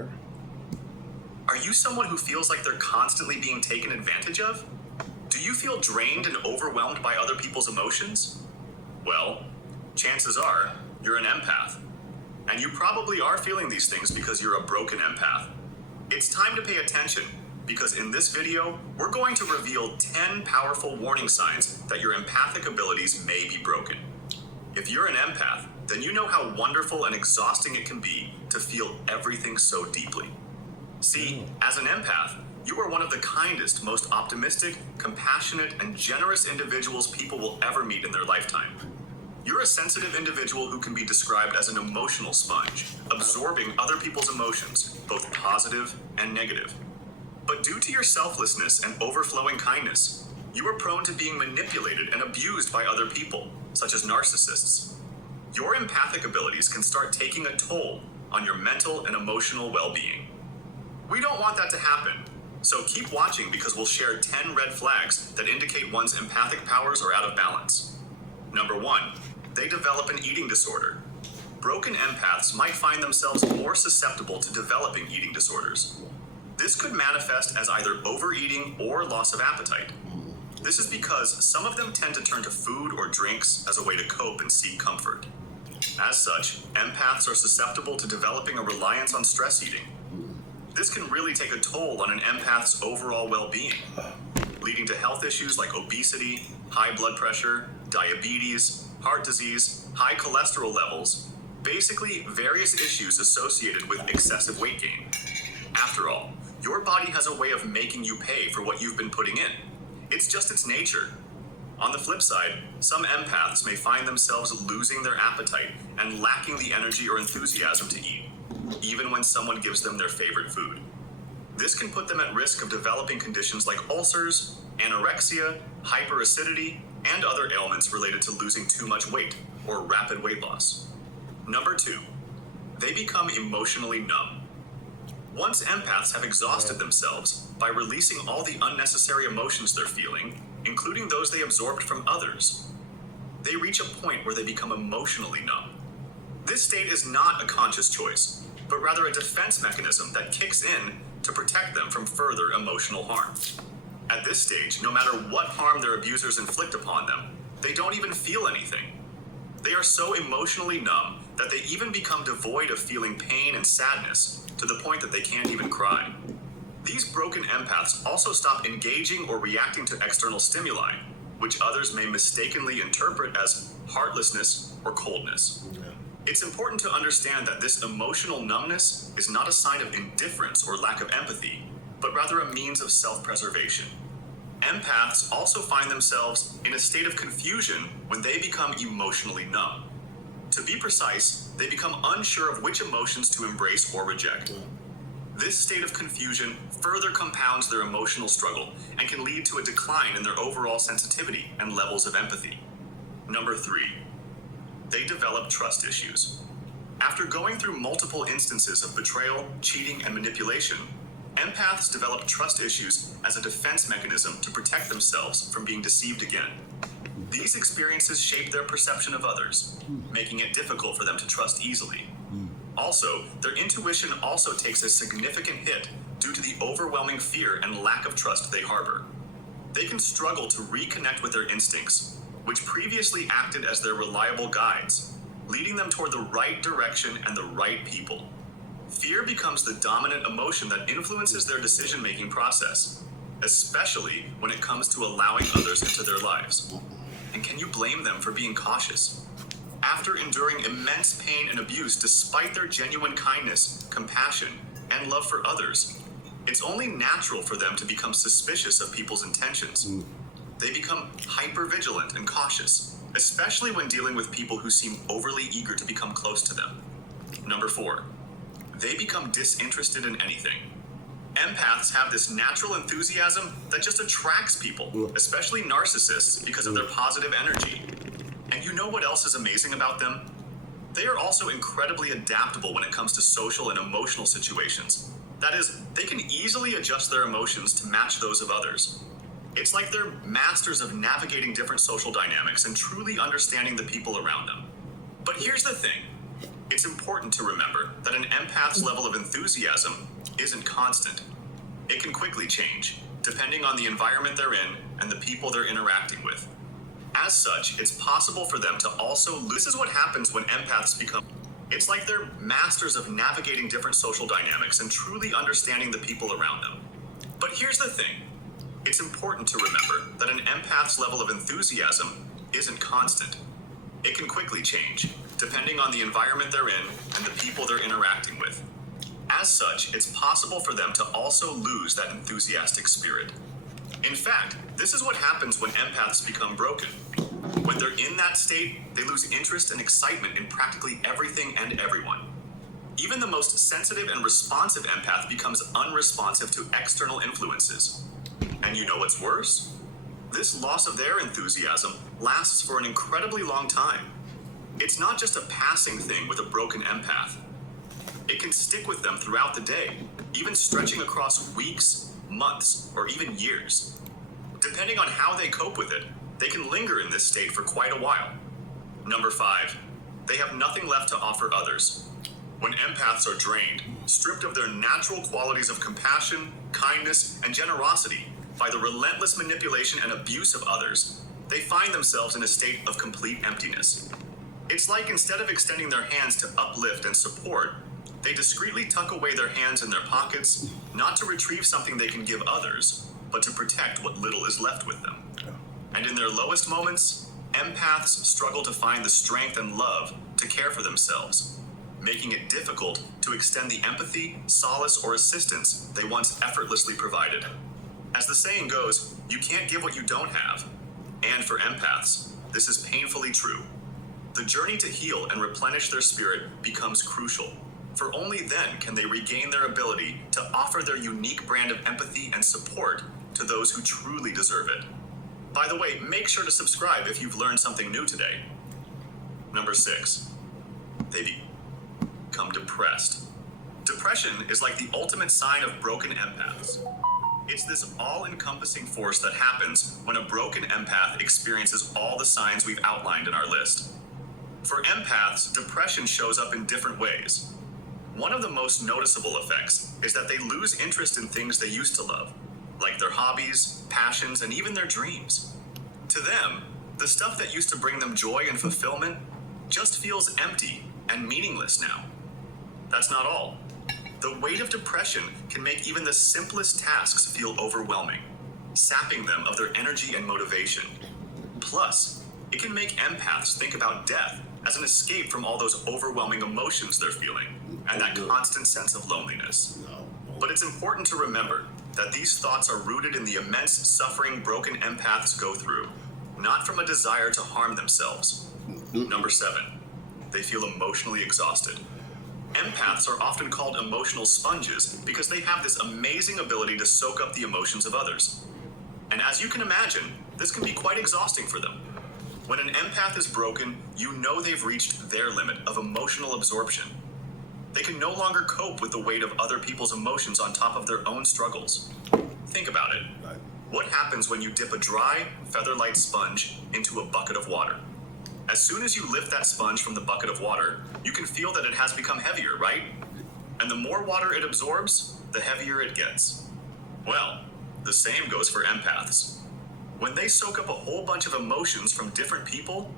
here. Are you someone who feels like they're constantly being taken advantage of? Do you feel drained and overwhelmed by other people's emotions? Well, chances are you're an empath. And you probably are feeling these things because you're a broken empath. It's time to pay attention, because in this video, we're going to reveal 10 powerful warning signs that your empathic abilities may be broken. If you're an empath, then you know how wonderful and exhausting it can be to feel everything so deeply. See, as an empath, you are one of the kindest, most optimistic, compassionate, and generous individuals people will ever meet in their lifetime. You're a sensitive individual who can be described as an emotional sponge, absorbing other people's emotions, both positive and negative. But due to your selflessness and overflowing kindness, you are prone to being manipulated and abused by other people, such as narcissists. Your empathic abilities can start taking a toll on your mental and emotional well-being. We don't want that to happen, so keep watching because we'll share 10 red flags that indicate one's empathic powers are out of balance. Number 1, they develop an eating disorder. Broken empaths might find themselves more susceptible to developing eating disorders. This could manifest as either overeating or loss of appetite. This is because some of them tend to turn to food or drinks as a way to cope and seek comfort. As such, empaths are susceptible to developing a reliance on stress eating. This can really take a toll on an empath's overall well-being, leading to health issues like obesity, high blood pressure, diabetes, heart disease, high cholesterol levels, basically various issues associated with excessive weight gain. After all, your body has a way of making you pay for what you've been putting in. It's just its nature. On the flip side, some empaths may find themselves losing their appetite and lacking the energy or enthusiasm to eat, even when someone gives them their favorite food. This can put them at risk of developing conditions like ulcers, anorexia, hyperacidity, and other ailments related to losing too much weight or rapid weight loss. Number 2, they become emotionally numb. Once empaths have exhausted themselves by releasing all the unnecessary emotions they're feeling, including those they absorbed from others, they reach a point where they become emotionally numb. This state is not a conscious choice, but rather a defense mechanism that kicks in to protect them from further emotional harm. At this stage, no matter what harm their abusers inflict upon them, they don't even feel anything. They are so emotionally numb that they even become devoid of feeling pain and sadness to the point that they can't even cry. These broken empaths also stop engaging or reacting to external stimuli, which others may mistakenly interpret as heartlessness or coldness. It's important to understand that this emotional numbness is not a sign of indifference or lack of empathy, but rather a means of self-preservation. Empaths also find themselves in a state of confusion when they become emotionally numb. To be precise, they become unsure of which emotions to embrace or reject. This state of confusion further compounds their emotional struggle and can lead to a decline in their overall sensitivity and levels of empathy. Number 3, they develop trust issues. After going through multiple instances of betrayal, cheating, and manipulation, empaths develop trust issues as a defense mechanism to protect themselves from being deceived again. These experiences shape their perception of others, making it difficult for them to trust easily. Also, their intuition also takes a significant hit due to the overwhelming fear and lack of trust they harbor. They can struggle to reconnect with their instincts, which previously acted as their reliable guides, leading them toward the right direction and the right people. Fear becomes the dominant emotion that influences their decision-making process, especially when it comes to allowing others into their lives. And can you blame them for being cautious? After enduring immense pain and abuse despite their genuine kindness, compassion, and love for others, it's only natural for them to become suspicious of people's intentions. They become hyper-vigilant and cautious, especially when dealing with people who seem overly eager to become close to them. Number 4, they become disinterested in anything. Empaths have this natural enthusiasm that just attracts people, especially narcissists, because of their positive energy. And you know what else is amazing about them? They are also incredibly adaptable when it comes to social and emotional situations. That is, they can easily adjust their emotions to match those of others. It's like they're masters of navigating different social dynamics and truly understanding the people around them. But here's the thing. It's important to remember that an empath's level of enthusiasm isn't constant. It can quickly change, depending on the environment they're in and the people they're interacting with. As such, it's possible for them to also lose. This is what happens when empaths become. It's like they're masters of navigating different social dynamics and truly understanding the people around them. But here's the thing. It's important to remember that an empath's level of enthusiasm isn't constant. It can quickly change, depending on the environment they're in and the people they're interacting with. As such, it's possible for them to also lose that enthusiastic spirit. In fact, this is what happens when empaths become broken. When they're in that state, they lose interest and excitement in practically everything and everyone. Even the most sensitive and responsive empath becomes unresponsive to external influences. And you know what's worse? This loss of their enthusiasm lasts for an incredibly long time. It's not just a passing thing with a broken empath. It can stick with them throughout the day, even stretching across weeks, months, or even years. Depending on how they cope with it, they can linger in this state for quite a while. Number 5, they have nothing left to offer others. When empaths are drained, stripped of their natural qualities of compassion, kindness, and generosity by the relentless manipulation and abuse of others, they find themselves in a state of complete emptiness. It's like instead of extending their hands to uplift and support, they discreetly tuck away their hands in their pockets, not to retrieve something they can give others, but to protect what little is left with them. And in their lowest moments, empaths struggle to find the strength and love to care for themselves, making it difficult to extend the empathy, solace, or assistance they once effortlessly provided. As the saying goes, you can't give what you don't have. And for empaths, this is painfully true. The journey to heal and replenish their spirit becomes crucial, for only then can they regain their ability to offer their unique brand of empathy and support to those who truly deserve it. By the way, make sure to subscribe if you've learned something new today. Number 6, they become depressed. Depression is like the ultimate sign of broken empaths. It's this all-encompassing force that happens when a broken empath experiences all the signs we've outlined in our list. For empaths, depression shows up in different ways. One of the most noticeable effects is that they lose interest in things they used to love, like their hobbies, passions, and even their dreams. To them, the stuff that used to bring them joy and fulfillment just feels empty and meaningless now. That's not all. The weight of depression can make even the simplest tasks feel overwhelming, sapping them of their energy and motivation. Plus, it can make empaths think about death as an escape from all those overwhelming emotions they're feeling and that constant sense of loneliness. But it's important to remember that these thoughts are rooted in the immense suffering broken empaths go through, not from a desire to harm themselves. Number 7, they feel emotionally exhausted. Empaths are often called emotional sponges because they have this amazing ability to soak up the emotions of others. And as you can imagine, this can be quite exhausting for them. When an empath is broken, you know they've reached their limit of emotional absorption. They can no longer cope with the weight of other people's emotions on top of their own struggles. Think about it. What happens when you dip a dry, feather-light sponge into a bucket of water? As soon as you lift that sponge from the bucket of water, you can feel that it has become heavier, right? And the more water it absorbs, the heavier it gets. Well, the same goes for empaths. When they soak up a whole bunch of emotions from different people,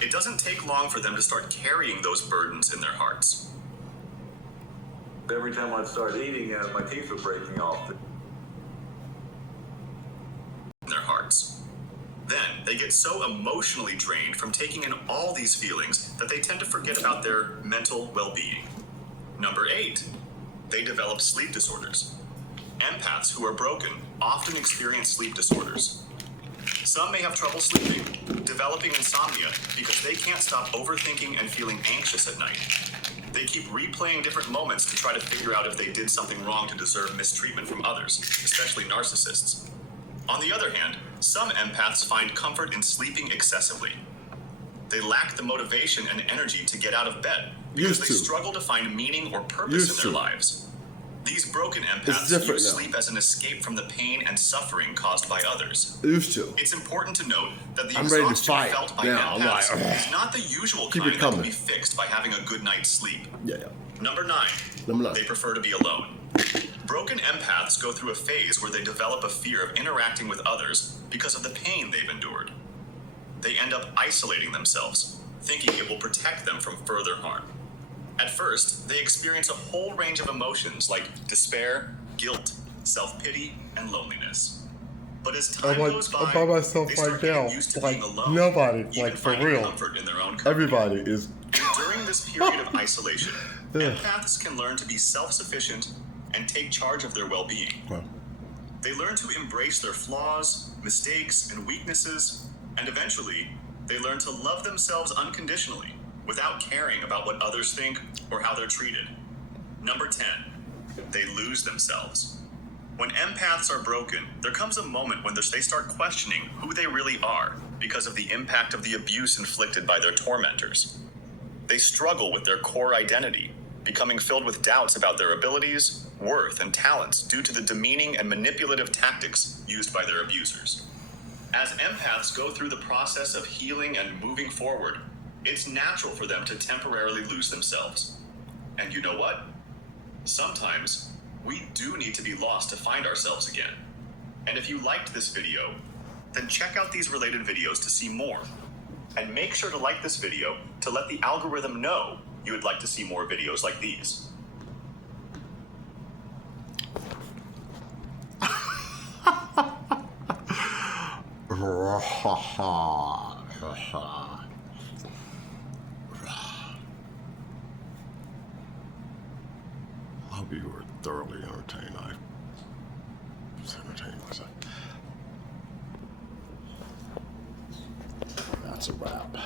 it doesn't take long for them to start carrying those burdens in their hearts. Every time I'd start eating, my teeth were breaking off. Then, they get so emotionally drained from taking in all these feelings that they tend to forget about their mental well-being. Number 8, they develop sleep disorders. Empaths who are broken often experience sleep disorders. Some may have trouble sleeping, developing insomnia because they can't stop overthinking and feeling anxious at night. They keep replaying different moments to try to figure out if they did something wrong to deserve mistreatment from others, especially narcissists. On the other hand, some empaths find comfort in sleeping excessively. They lack the motivation and energy to get out of bed because they struggle to find meaning or purpose in their lives. The These broken empaths use sleep as an escape from the pain and suffering caused by others. Used to. It's important to note that the I'm ready to exhaustion fight felt by now. empaths I'm like, is not the usual keep kind it that can coming. be fixed by having a good night's sleep. Yeah. Number 9. Number 9. They prefer to be alone. Broken empaths go through a phase where they develop a fear of interacting with others because of the pain they've endured. They end up isolating themselves, thinking it will protect them from further harm. At first, they experience a whole range of emotions like despair, guilt, self-pity, and loneliness. But as time goes by, I'm by myself they start right getting now. used to Like, being alone, nobody, even like, for finding real. comfort in their own company. Everybody is. During this period of isolation, empaths can learn to be self-sufficient and take charge of their well-being. Well, They learn to embrace their flaws, mistakes, and weaknesses, and eventually, they learn to love themselves unconditionally, without caring about what others think or how they're treated. Number 10, they lose themselves. When empaths are broken, there comes a moment when they start questioning who they really are because of the impact of the abuse inflicted by their tormentors. They struggle with their core identity, becoming filled with doubts about their abilities, worth, and talents due to the demeaning and manipulative tactics used by their abusers. As empaths go through the process of healing and moving forward, it's natural for them to temporarily lose themselves. And you know what? Sometimes, we do need to be lost to find ourselves again. And if you liked this video, then check out these related videos to see more. And make sure to like this video to let the algorithm know you would like to see more videos like these. I hope you were thoroughly entertained. I was entertained myself. That's a wrap.